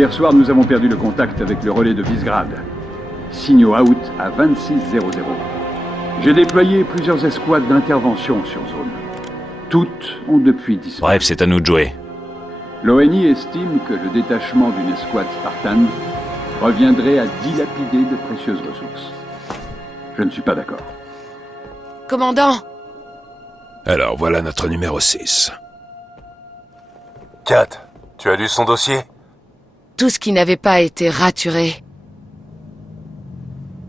Hier soir, nous avons perdu le contact avec le relais de Visegrad. Signaux out à 2600. J'ai déployé plusieurs escouades d'intervention sur zone. Toutes ont depuis disparu. Bref, c'est à nous de jouer. L'ONI estime que le détachement d'une escouade Spartan reviendrait à dilapider de précieuses ressources. Je ne suis pas d'accord. Commandant! Alors, voilà notre numéro 6. Kat, tu as lu son dossier? Tout ce qui n'avait pas été raturé.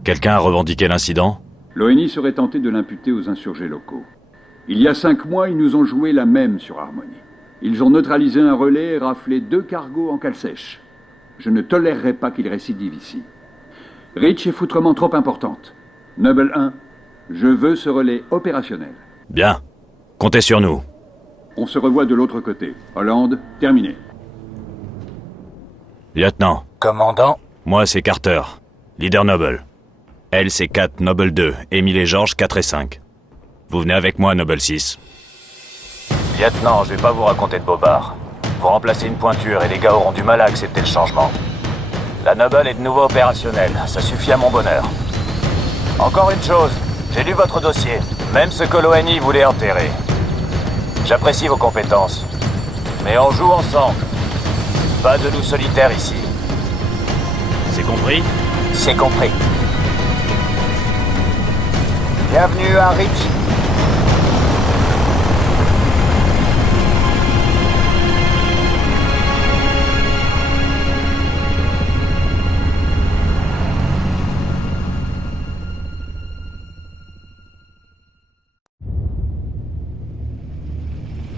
Quelqu'un a revendiqué l'incident? L'ONI serait tenté de l'imputer aux insurgés locaux. Il y a 5 mois, ils nous ont joué la même sur Harmony. Ils ont neutralisé un relais et raflé 2 cargos en cale sèche. Je ne tolérerai pas qu'ils récidivent ici. Reach est foutrement trop importante. Noble 1, je veux ce relais opérationnel. Bien. Comptez sur nous. On se revoit de l'autre côté. Hollande, terminé. Lieutenant. Commandant? Moi, c'est Carter. Leader Noble. Elle, c'est 4, Noble 2. Émile et Georges, 4 et 5. Vous venez avec moi, Noble 6. Lieutenant, je vais pas vous raconter de bobards. Vous remplacez une pointure et les gars auront du mal à accepter le changement. La Noble est de nouveau opérationnelle. Ça suffit à mon bonheur. Encore une chose. J'ai lu votre dossier. Même ce que l'ONI voulait enterrer. J'apprécie vos compétences. Mais on joue ensemble. Pas de loup solitaire ici. C'est compris? C'est compris. Bienvenue à Reach.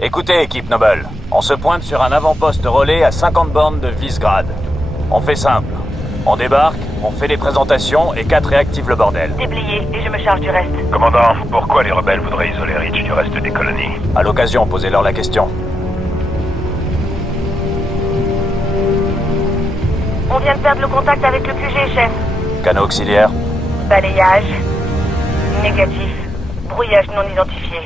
Écoutez, équipe Noble, on se pointe sur un avant-poste relais à 50 bornes de Visegrad. On fait simple. On débarque, on fait les présentations et 4 réactive le bordel. Déblayé, et je me charge du reste. Commandant, pourquoi les rebelles voudraient isoler Reach du reste des colonies? À l'occasion, posez-leur la question. On vient de perdre le contact avec le QG, chef. Canot auxiliaire. Balayage. Négatif. Brouillage non identifié.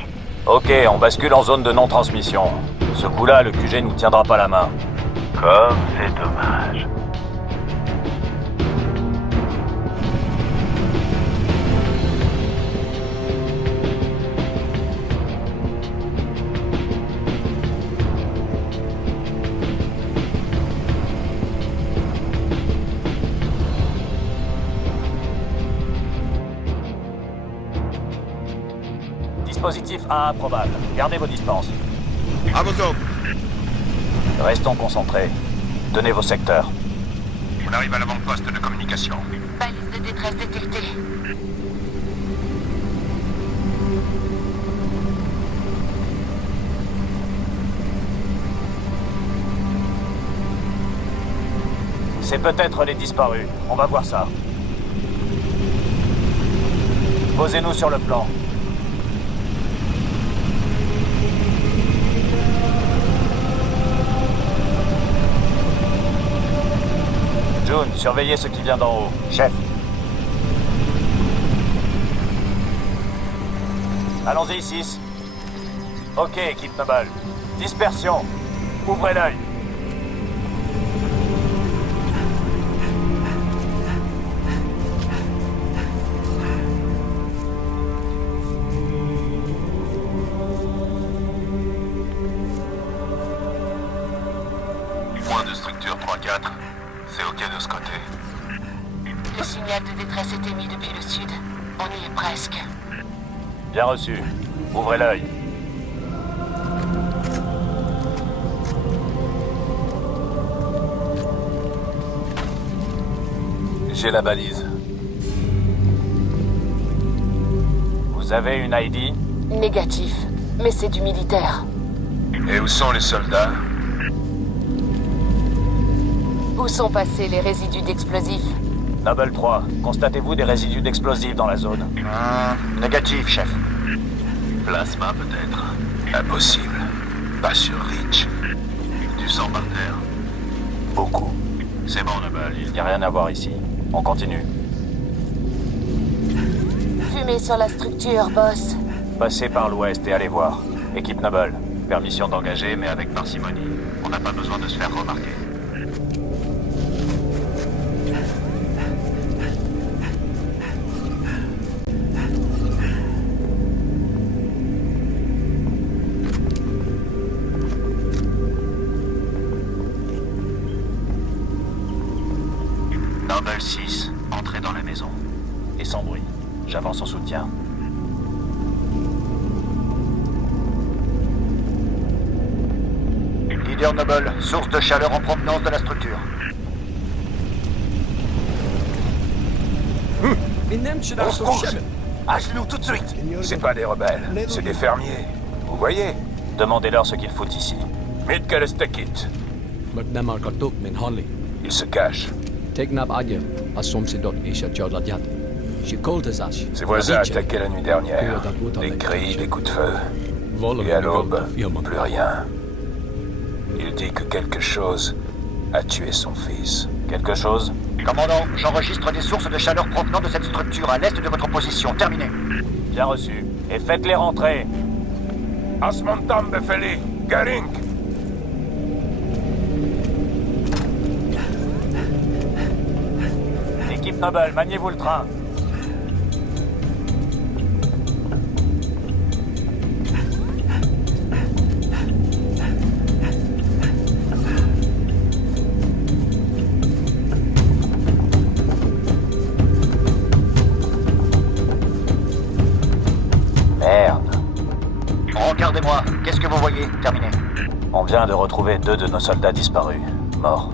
Ok, on bascule en zone de non-transmission. Ce coup-là, le QG nous tiendra pas la main. Comme c'est dommage. Dispositif 1 improbable. Gardez vos distances. À vos ordres. Restons concentrés. Tenez vos secteurs. On arrive à l'avant-poste de communication. Balise de détresse détectée. C'est peut-être les disparus. On va voir ça. Posez-nous sur le plan. June, surveillez ce qui vient d'en haut. Chef. Allons-y, 6. Ok, équipe Noble. Dispersion. Ouvrez l'œil. Point de structure 3-4. C'est ok de ce côté. Le signal de détresse est émis depuis le sud. On y est presque. Bien reçu. Ouvrez l'œil. J'ai la balise. Vous avez une ID? Négatif. Mais c'est du militaire. Et où sont les soldats? Où sont passés les résidus d'explosifs? Noble 3, constatez-vous des résidus d'explosifs dans la zone? Négatif, chef. Plasma peut-être. Impossible. Pas sur Reach. Du sang par terre. Beaucoup. C'est bon, Noble. Il n'y a rien à voir ici. On continue. Fumée sur la structure, boss. Passez par l'ouest et allez voir. Équipe Noble, permission d'engager, mais avec parcimonie. On n'a pas besoin de se faire remarquer. Noble 6, entrez dans la maison. Et sans bruit. J'avance en soutien. Leader Noble, source de chaleur en provenance de la structure. On se couche. À genoux tout de suite. C'est pas des rebelles, c'est des fermiers. Vous voyez? Demandez-leur ce qu'ils foutent ici. Midkalestakit. Ils se cachent. Ses voisins attaquaient la nuit dernière. Des cris, des coups de feu. Et à l'aube, plus rien. Il dit que quelque chose a tué son fils. Quelque chose? Commandant, j'enregistre des sources de chaleur provenant de cette structure à l'est de votre position. Terminé. Bien reçu. Et faites-les rentrer. Asmontam Befeli, Garink. Équipe Noble, maniez-vous le train. Merde. Regardez-moi. Qu'est-ce que vous voyez? Terminé. On vient de retrouver 2 de nos soldats disparus, morts.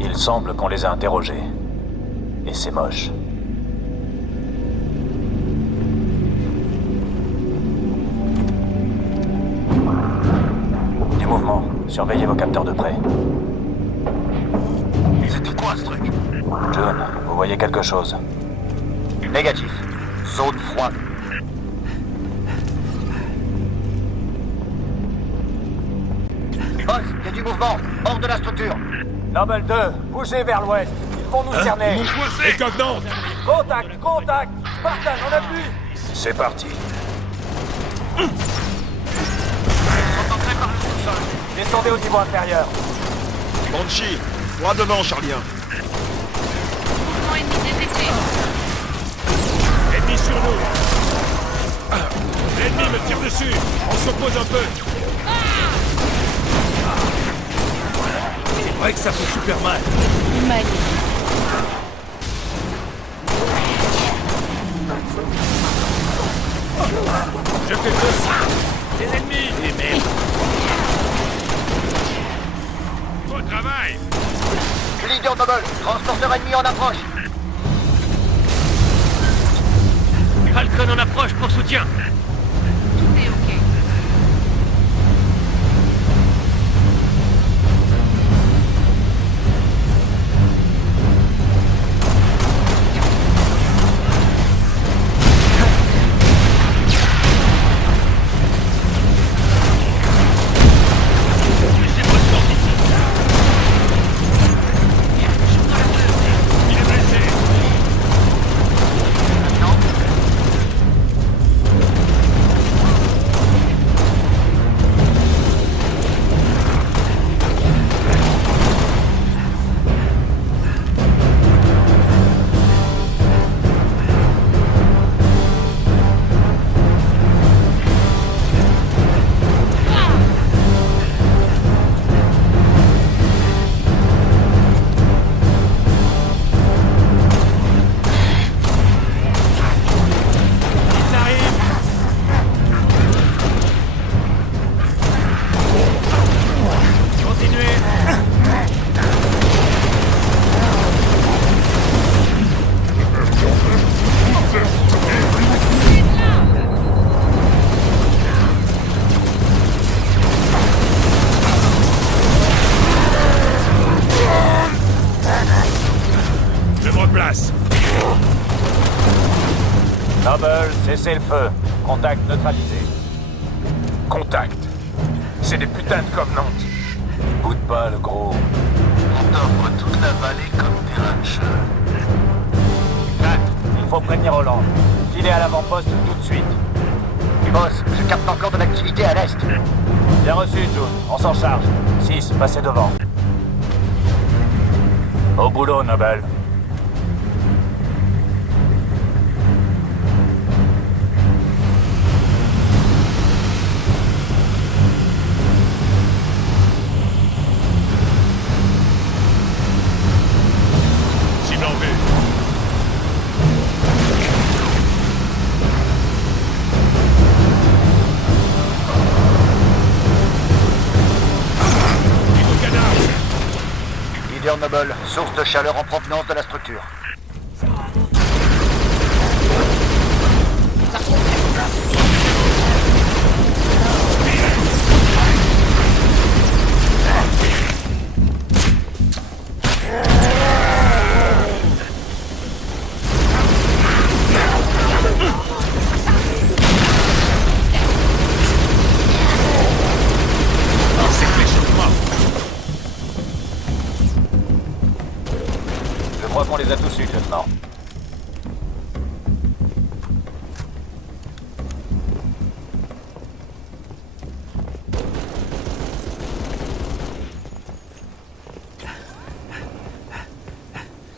Il semble qu'on les a interrogés. Et c'est moche. Du mouvement. Surveillez vos capteurs de près. C'était quoi ce truc? June, vous voyez quelque chose? Négatif. Zone froide. Boss, il y a du mouvement. Hors de la structure. Noble 2, bougez vers l'ouest. Ils vont nous cerner. Les covenants. Contact, contact. Spartan, on appuie. C'est parti. Descendez au niveau inférieur. Banshee, droit devant, Charlien. Mouvement ennemi détecté. Ennemi sur nous. L'ennemi me tire dessus. On s'oppose un peu. C'est vrai que ça fait super mal. Je fais deux. Des ennemis. Et merde. Bon travail. Leader Noble, transporteur ennemi en approche. Falcon en approche pour soutien. Tout est ok. Il est blessé. Ils arrivent. Continuez. Je me replace. Noble, cessez le feu. Contact neutralisé. Contact. C'est des putains de covenants. Boude pas, le gros. On t'offre toute la vallée comme terrain de jeu. 4. Il faut prévenir Hollande. Filez à l'avant-poste tout de suite. Boss, je capte encore de l'activité à l'est. Bien reçu, June. On s'en charge. 6. Passez devant. Au boulot, Noble. Leader Noble, source de chaleur en provenance de la structure. Je crois qu'on les a tous eus, lieutenant.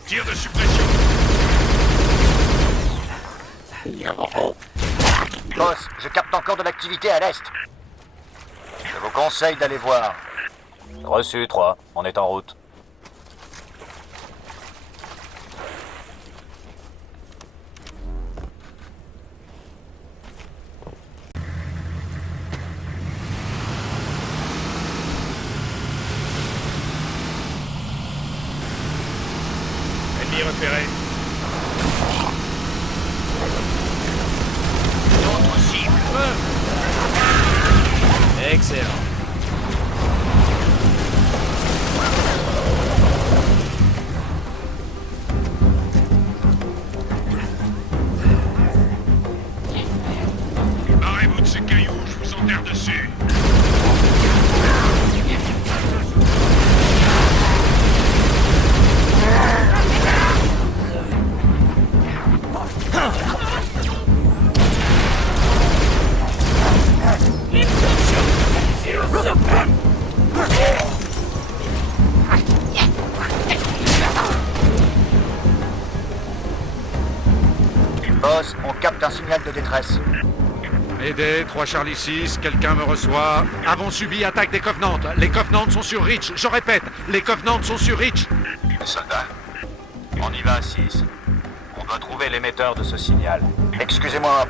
Tir de suppression. Boss, je capte encore de l'activité à l'est. Je vous conseille d'aller voir. Reçu, 3. On est en route. Ennemi repéré. D'autres cibles. Excellent. Barrez-vous de ces cailloux, je vous enterre dessus. Boss, on capte un signal de détresse. Mayday, 3 Charlie 6, quelqu'un me reçoit. Avons subi attaque des Covenants. Les Covenants sont sur Reach. Je répète, les Covenants sont sur Reach. Soldats, on y va à 6. On doit trouver l'émetteur de ce signal. Excusez-moi,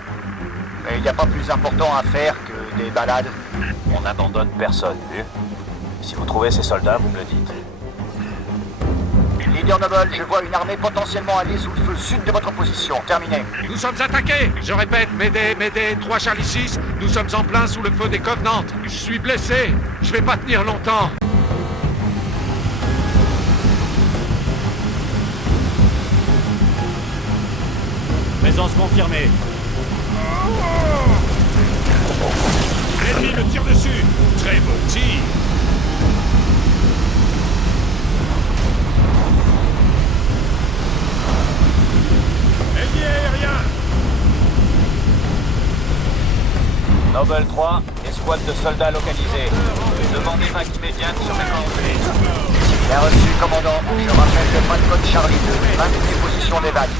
mais il n'y a pas plus important à faire que des balades. On n'abandonne personne, vu? Si vous trouvez ces soldats, vous me le dites. Leader Noble, je vois une armée potentiellement alliée sous le feu sud de votre position. Terminé. Nous sommes attaqués. Je répète, Mayday, 3 Charlie 6. Nous sommes en plein sous le feu des Covenants. Je suis blessé. Je vais pas tenir longtemps. Présence confirmée. L'ennemi me tire dessus. Très bon tir. Ennemi aérien. Noble 3, escouade de soldats localisée. Demandez vague immédiate sur mes coordonnées. Bien reçu, commandant. Je rappelle le point de code Charlie 2. Maintenez position des vagues.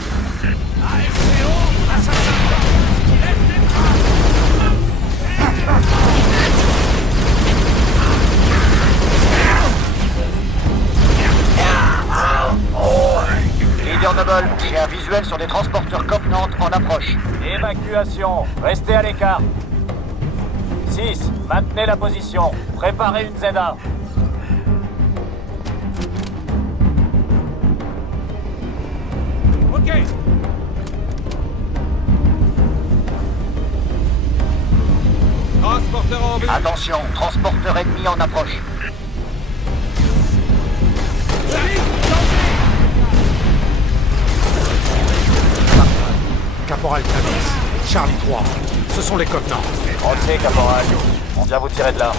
Leader Noble, j'ai un visuel sur des transporteurs Covenant en approche. Évacuation. Restez à l'écart. 6, maintenez la position. Préparez une ZA. Ok. Transporteur en vue. Attention, transporteur ennemi en approche. Caporal Travis, Charlie 3. Ce sont les Covenants. On le sait, caporal. On vient vous tirer de là.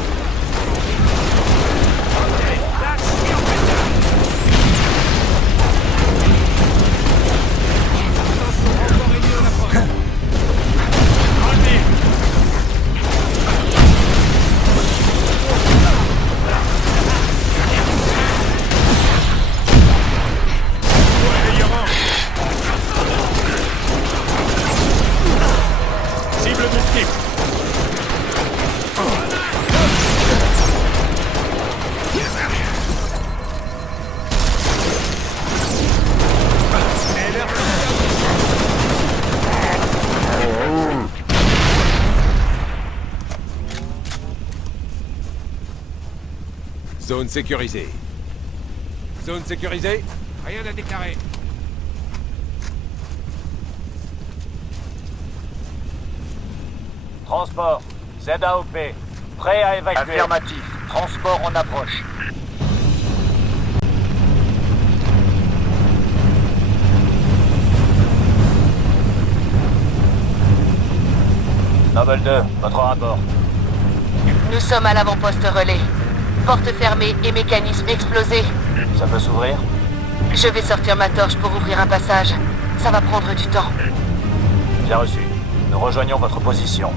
Cible multiple. Zone sécurisée. Zone sécurisée. Rien à déclarer. Transport. ZAOP. Prêt à évacuer. Affirmatif. Transport en approche. Noble 2, votre rapport. Nous sommes à l'avant-poste relais. Porte fermée et mécanisme explosé. Ça peut s'ouvrir? Je vais sortir ma torche pour ouvrir un passage. Ça va prendre du temps. Bien reçu. Nous rejoignons votre position.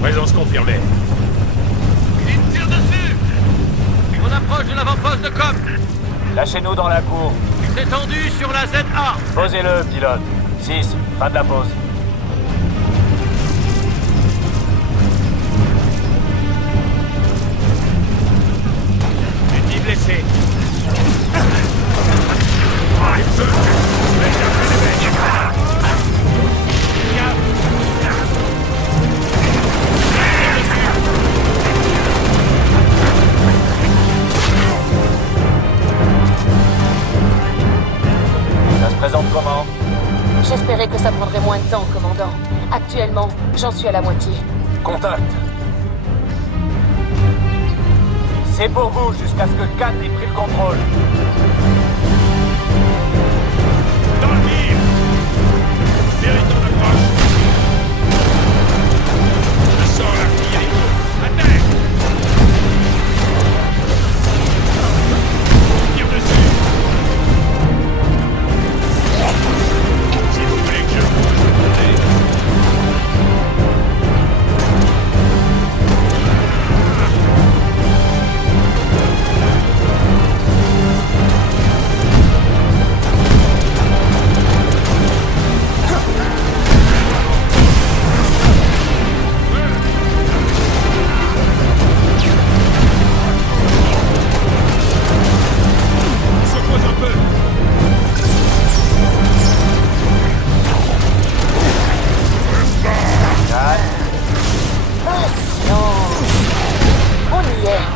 Présence confirmée. Il me tire dessus. On approche de l'avant-poste de COP. Lâchez-nous dans la cour. C'est tendu sur la ZA. Posez-le, pilote. 6, fin de la pause. 10 blessés. Ça se présente comment? J'espérais que ça prendrait moins de temps, commandant. Actuellement, j'en suis à la moitié. Contact. C'est pour vous jusqu'à ce que 4 ait pris le contrôle. Dans le mire. Spirit en approche. Je sens l'artillerie. Attaque. Tire dessus. Si vous voulez que je vous On y est.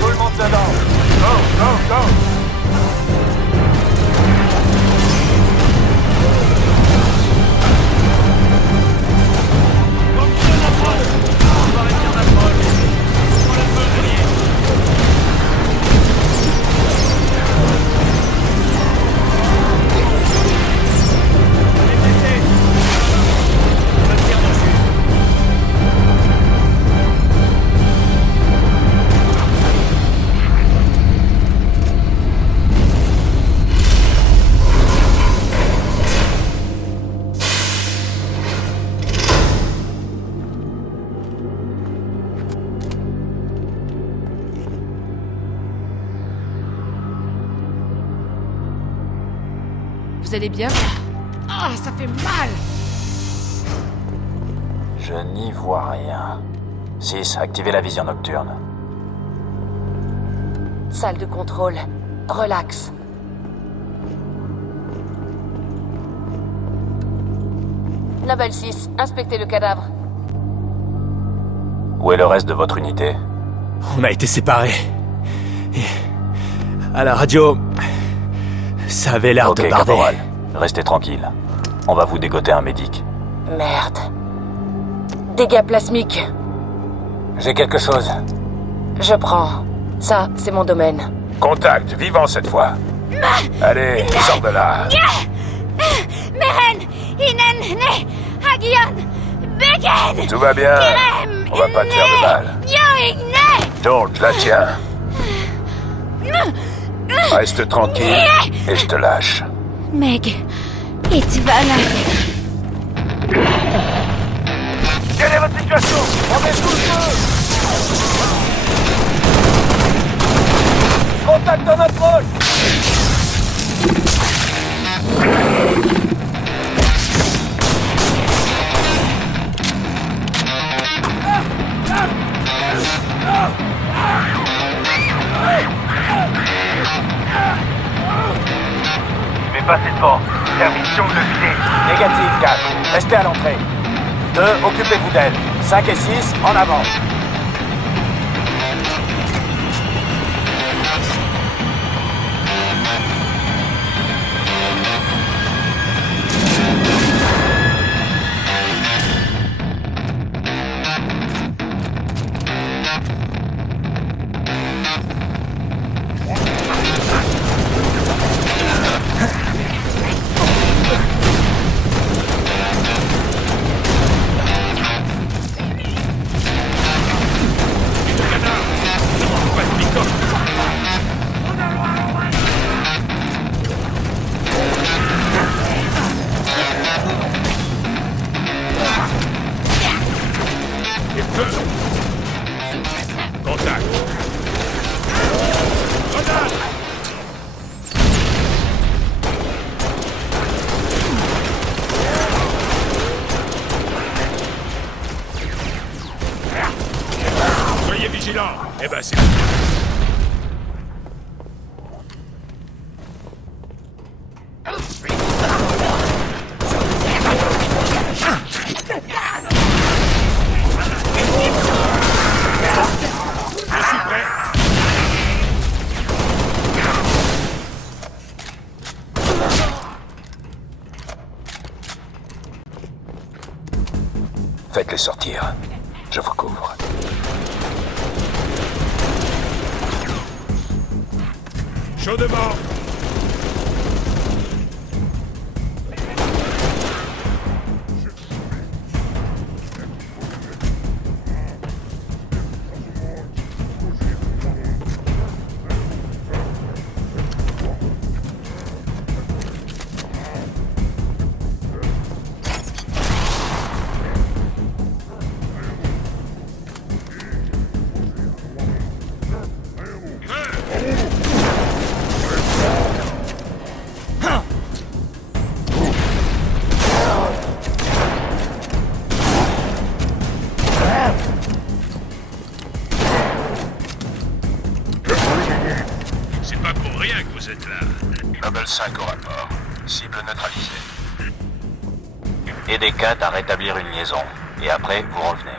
Tout le monde dedans. Go, go, go. Vous allez bien? Ah, ça fait mal! Je n'y vois rien. 6, activez la vision nocturne. Salle de contrôle. Relax. Noble 6, inspectez le cadavre. Où est le reste de votre unité? On a été séparés. Et à la radio, ça avait l'air de barder. Caporal, restez tranquille. On va vous dégoter un médic. Merde. Dégâts plasmiques. J'ai quelque chose. Je prends. Ça, c'est mon domaine. Contact, vivant cette fois. Allez, sors de là. Meren, Inen, Ne, Hagion, Begen. Tout va bien. On va pas te faire de mal. George, la tiens. Reste tranquille et je te lâche. Meg, Itvala. Quelle est votre situation? On est sous le feu. Contact en approche. passé devant. Permission de viser. Négatif, 4. Restez à l'entrée. 2, occupez-vous d'elle. 5 et 6, en avant. Eh ben, c'est... Faites-les sortir. Je vous couvre. Chaud devant. C'est pas pour rien que vous êtes là. Noble 5 au rapport. Cible neutralisée. Aidez Kat à rétablir une liaison. Et après, vous revenez.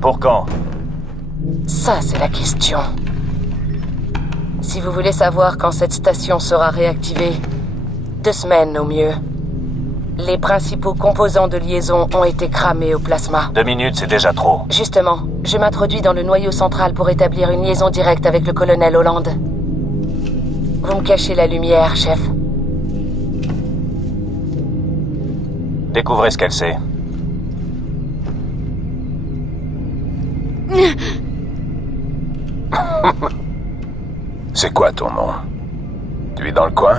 Pour quand? Ça, c'est la question. Si vous voulez savoir quand cette station sera réactivée, 2 semaines au mieux. Les principaux composants de liaison ont été cramés au plasma. 2 minutes, c'est déjà trop. Justement, je m'introduis dans le noyau central pour établir une liaison directe avec le colonel Holland. Vous me cachez la lumière, chef. Découvrez ce qu'elle sait. C'est quoi ton nom? Tu es dans le coin?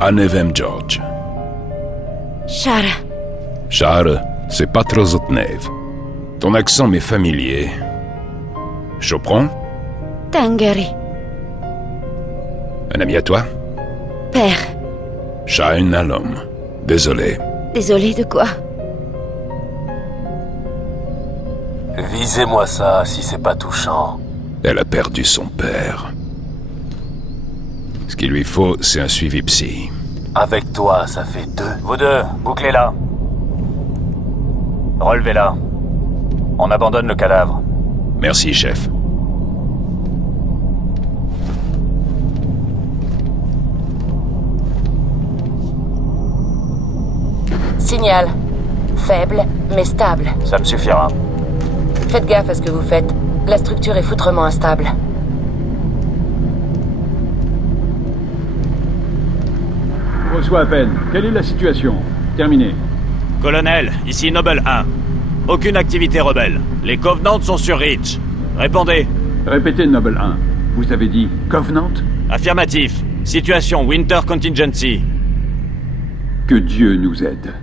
Anevem George. Shara. Shara, c'est pas trop Otnev. Ton accent m'est familier. Chopron? Tangeri. Un ami à toi? Père. Shaun Alom. Désolé. Désolé de quoi? Visez-moi ça, si c'est pas touchant. Elle a perdu son père. Ce qu'il lui faut, c'est un suivi psy. Avec toi, ça fait 2. Vous deux, bouclez-la. Relevez-la. On abandonne le cadavre. Merci, chef. Signal. Faible, mais stable. Ça me suffira. Faites gaffe à ce que vous faites. La structure est foutrement instable. Je reçois à peine. Quelle est la situation? Terminé. Colonel, ici Noble 1. Aucune activité rebelle. Les Covenants sont sur Reach. Répondez. Répétez, Noble 1. Vous avez dit Covenant? Affirmatif. Situation Winter Contingency. Que Dieu nous aide.